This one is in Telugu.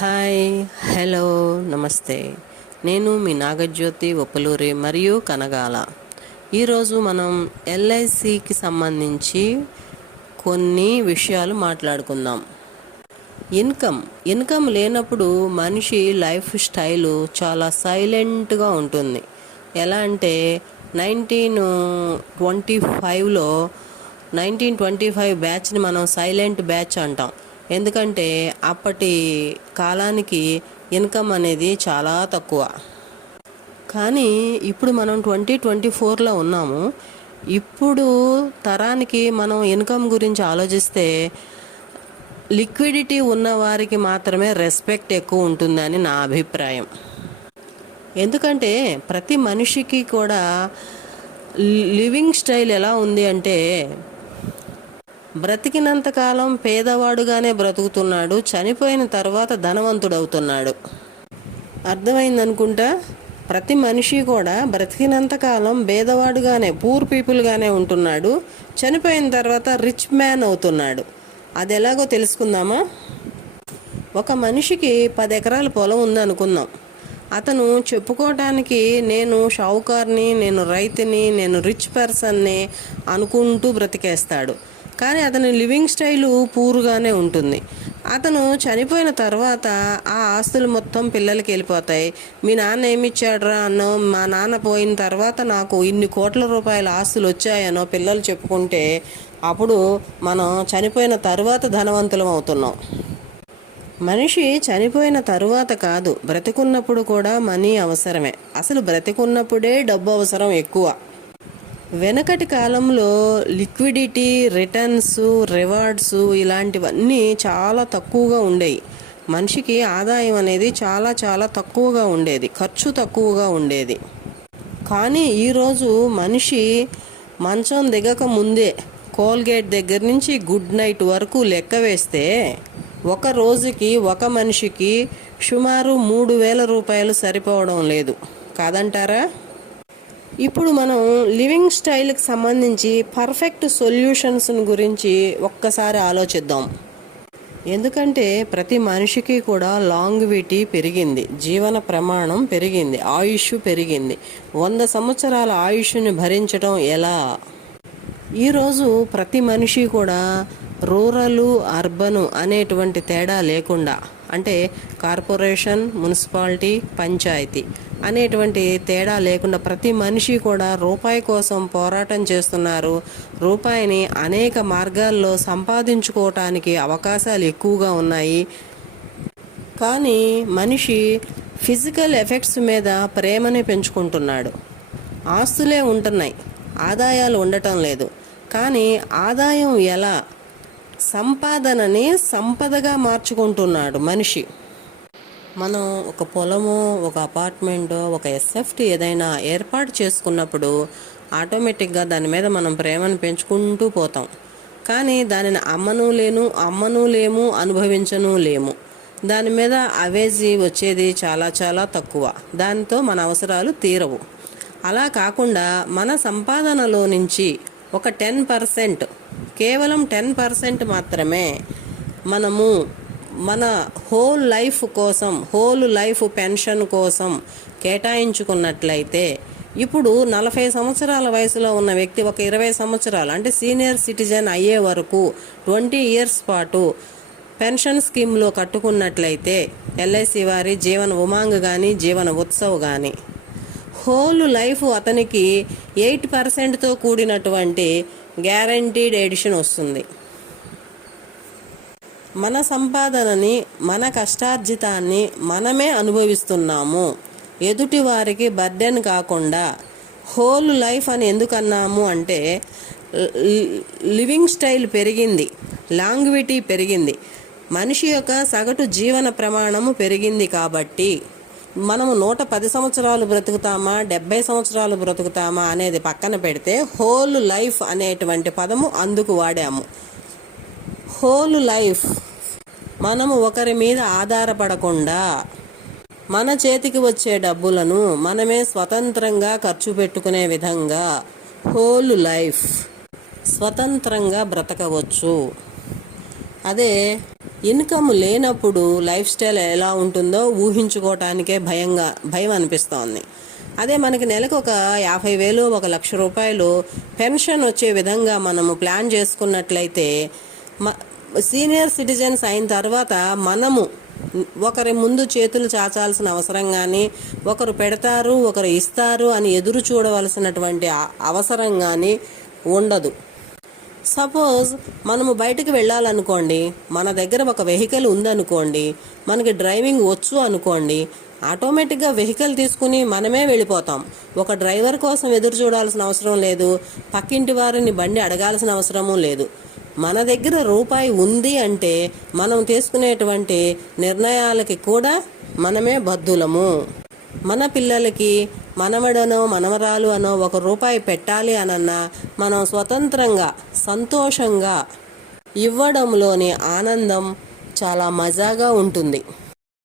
హాయ్, హలో, నమస్తే. నేను మీ నాగజ్యోతి ఒప్పలూరి మరియు కనగాల. ఈరోజు మనం ఎల్ఐసికి సంబంధించి కొన్ని విషయాలు మాట్లాడుకుందాం. ఇన్కమ్ లేనప్పుడు మనిషి లైఫ్ స్టైలు చాలా సైలెంట్గా ఉంటుంది. ఎలా అంటే 1925 బ్యాచ్ని మనం సైలెంట్ బ్యాచ్ అంటాం. ఎందుకంటే అప్పటి కాలానికి ఇన్కమ్ అనేది చాలా తక్కువ. కానీ ఇప్పుడు మనం 2024లో ఉన్నాము. ఇప్పుడు తరానికి మనం ఇన్కమ్ గురించి ఆలోచిస్తే లిక్విడిటీ ఉన్న వారికి మాత్రమే రెస్పెక్ట్ ఎక్కువ ఉంటుందని నా అభిప్రాయం. ఎందుకంటే ప్రతి మనిషికి కూడా లివింగ్ స్టైల్ ఎలా ఉంది అంటే, బ్రతికినంతకాలం పేదవాడుగానే బ్రతుకుతున్నాడు, చనిపోయిన తర్వాత ధనవంతుడవుతున్నాడు. అర్థమైందనుకుంటా. ప్రతి మనిషి కూడా బ్రతికినంతకాలం పేదవాడుగానే, పూర్ పీపుల్గానే ఉంటున్నాడు, చనిపోయిన తర్వాత రిచ్ మ్యాన్ అవుతున్నాడు. అది ఎలాగో తెలుసుకుందామా? ఒక మనిషికి 10 ఎకరాల పొలం ఉందనుకుందాం. అతను చెప్పుకోవటానికి నేను షావుకార్ని, నేను రైతుని, నేను రిచ్ పర్సన్ని అనుకుంటూ బ్రతికేస్తాడు. కానీ అతని లివింగ్ స్టైలు పూర్గానే ఉంటుంది. అతను చనిపోయిన తర్వాత ఆ ఆస్తులు మొత్తం పిల్లలకి వెళ్ళిపోతాయి. మీ నాన్న ఏమిచ్చాడ్రా అన్నో, మా నాన్న పోయిన తర్వాత నాకు ఇన్ని కోట్ల రూపాయల ఆస్తులు వచ్చాయనో పిల్లలు చెప్పుకుంటే అప్పుడు మనం చనిపోయిన తర్వాత ధనవంతులం అవుతున్నాం. మనిషి చనిపోయిన తరువాత కాదు, బ్రతికున్నప్పుడు కూడా మనీ అవసరమే. అసలు బ్రతికున్నప్పుడే డబ్బు అవసరం ఎక్కువ. వెనకటి కాలంలో లిక్విడిటీ, రిటర్న్స్, రివార్డ్స్ ఇలాంటివన్నీ చాలా తక్కువగా ఉండేవి. మనిషికి ఆదాయం అనేది చాలా చాలా తక్కువగా ఉండేది, ఖర్చు తక్కువగా ఉండేది. కానీ ఈరోజు మనిషి మంచం దిగక ముందే కోల్గేట్ దగ్గర నుంచి గుడ్ నైట్ వరకు లెక్క వేస్తే ఒక రోజుకి ఒక మనిషికి సుమారు 3,000 రూపాయలు సరిపోవడం లేదు కాదంటారా? ఇప్పుడు మనం లివింగ్ స్టైల్కి సంబంధించి పర్ఫెక్ట్ సొల్యూషన్స్ గురించి ఒక్కసారి ఆలోచిద్దాం. ఎందుకంటే ప్రతి మనిషికి కూడా లాంగివిటీ పెరిగింది, జీవన ప్రమాణం పెరిగింది, ఆయుష్ పెరిగింది. 100 సంవత్సరాల ఆయుష్ని భరించడం ఎలా? ఈరోజు ప్రతి మనిషి కూడా రూరల్, అర్బను అనేటువంటి తేడా లేకుండా, అంటే కార్పొరేషన్, మున్సిపాలిటీ, పంచాయతీ అనేటువంటి తేడా లేకుండా ప్రతి మనిషి కూడా రూపాయి కోసం పోరాటం చేస్తున్నారు. రూపాయిని అనేక మార్గాల్లో సంపాదించుకోవటానికి అవకాశాలు ఎక్కువగా ఉన్నాయి. కానీ మనిషి ఫిజికల్ ఎఫెక్ట్స్ మీద ప్రేమని పెంచుకుంటున్నాడు. ఆస్తులే ఉంటున్నాయి, ఆదాయాలు ఉండటం లేదు. కానీ ఆదాయం ఎలా? సంపాదనని సంపదగా మార్చుకుంటున్నాడు మనిషి. మనం ఒక పొలము, ఒక అపార్ట్మెంటో, ఒక ఎస్ఎఫ్టీ ఏదైనా ఏర్పాటు చేసుకున్నప్పుడు ఆటోమేటిక్గా దాని మీద మనం ప్రేమను పెంచుకుంటూ పోతాం. కానీ దానిని అమ్మను లేము, అనుభవించను లేము. దాని మీద అవేజీ వచ్చేది చాలా చాలా తక్కువ. దాంతో మన అవసరాలు తీరవు. అలా కాకుండా మన సంపాదనలో నుంచి ఒక 10%, కేవలం 10% మాత్రమే మనము మన హోల్ లైఫ్ పెన్షన్ కోసం కేటాయించుకున్నట్లయితే, ఇప్పుడు 40 సంవత్సరాల వయసులో ఉన్న వ్యక్తి ఒక 20 సంవత్సరాలు అంటే సీనియర్ సిటిజన్ అయ్యే వరకు 20 ఇయర్స్ పాటు పెన్షన్ స్కీమ్లో కట్టుకున్నట్లయితే, ఎల్ఐసి వారి జీవన ఉమాంగ్ కానీ, జీవన ఉత్సవ్ కానీ, హోల్ లైఫ్ అతనికి 8%తో కూడినటువంటి గ్యారంటీడ్ ఎడిషన్ వస్తుంది. మన సంపాదనని, మన కష్టార్జితాన్ని మనమే అనుభవిస్తున్నాము. ఎదుటి వారికి బర్డెన్ కాకుండా. హోల్ లైఫ్ అని ఎందుకన్నాము అంటే, లివింగ్ స్టైల్ పెరిగింది, లాంగివిటీ పెరిగింది, మనిషి యొక్క సగటు జీవన ప్రమాణము పెరిగింది. కాబట్టి మనము 110 సంవత్సరాలు బ్రతుకుతామా, 70 సంవత్సరాలు బ్రతుకుతామా అనేది పక్కన పెడితే హోల్ లైఫ్ అనేటువంటి పదము అందుకు వాడాము. హోల్ లైఫ్ మనము ఒకరి మీద ఆధారపడకుండా మన చేతికి వచ్చే డబ్బులను మనమే స్వతంత్రంగా ఖర్చు పెట్టుకునే విధంగా హోల్ లైఫ్ స్వతంత్రంగా బ్రతకవచ్చు. అదే ఇన్కమ్ లేనప్పుడు లైఫ్ స్టైల్ ఎలా ఉంటుందో ఊహించుకోవటానికే భయం అనిపిస్తోంది. అదే మనకి నెలకు ఒక 50,000 1,00,000 పెన్షన్ వచ్చే విధంగా మనము ప్లాన్ చేసుకున్నట్లయితే సీనియర్ సిటిజన్స్ అయిన తర్వాత మనము ఒకరి ముందు చేతులు చాచాల్సిన అవసరం కానీ, ఒకరు పెడతారు ఒకరు ఇస్తారు అని ఎదురు చూడవలసినటువంటి అవసరం కానీ ఉండదు. సపోజ్ మనము బయటికి వెళ్ళాలనుకోండి, మన దగ్గర ఒక వెహికల్ ఉందనుకోండి, మనకి డ్రైవింగ్ వచ్చు అనుకోండి, ఆటోమేటిక్గా వెహికల్ తీసుకుని మనమే వెళ్ళిపోతాం. ఒక డ్రైవర్ కోసం ఎదురు చూడాల్సిన అవసరం లేదు, పక్కింటి వారిని బండి అడగాల్సిన అవసరము లేదు. మన దగ్గర రూపాయి ఉంది అంటే మనం తీసుకునేటువంటి నిర్ణయాలకి కూడా మనమే బద్దులము. మన పిల్లలకి మనవడనో మనవరాలు అనో ₹1 పెట్టాలి అనన్నా మనం స్వతంత్రంగా సంతోషంగా ఇవ్వడంలోని ఆనందం చాలా మజాగా ఉంటుంది.